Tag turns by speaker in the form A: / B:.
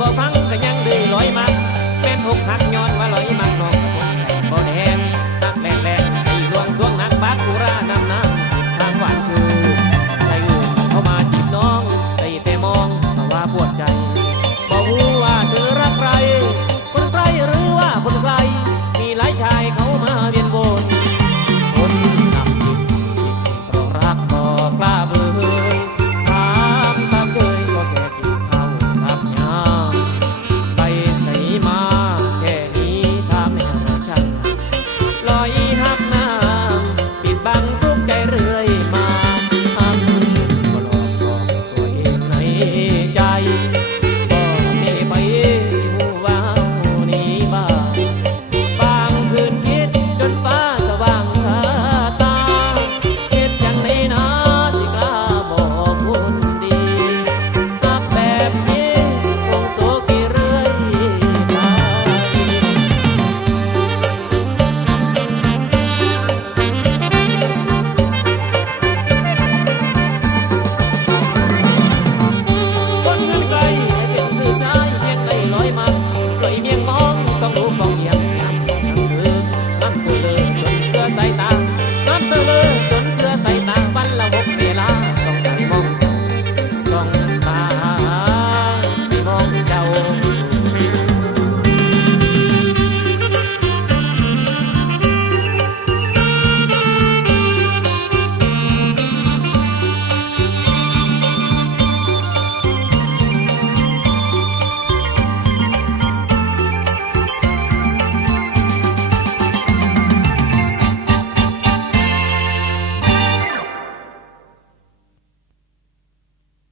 A: บ่พังก็ยังดื้อลอยมาแม่นหกหักย้อน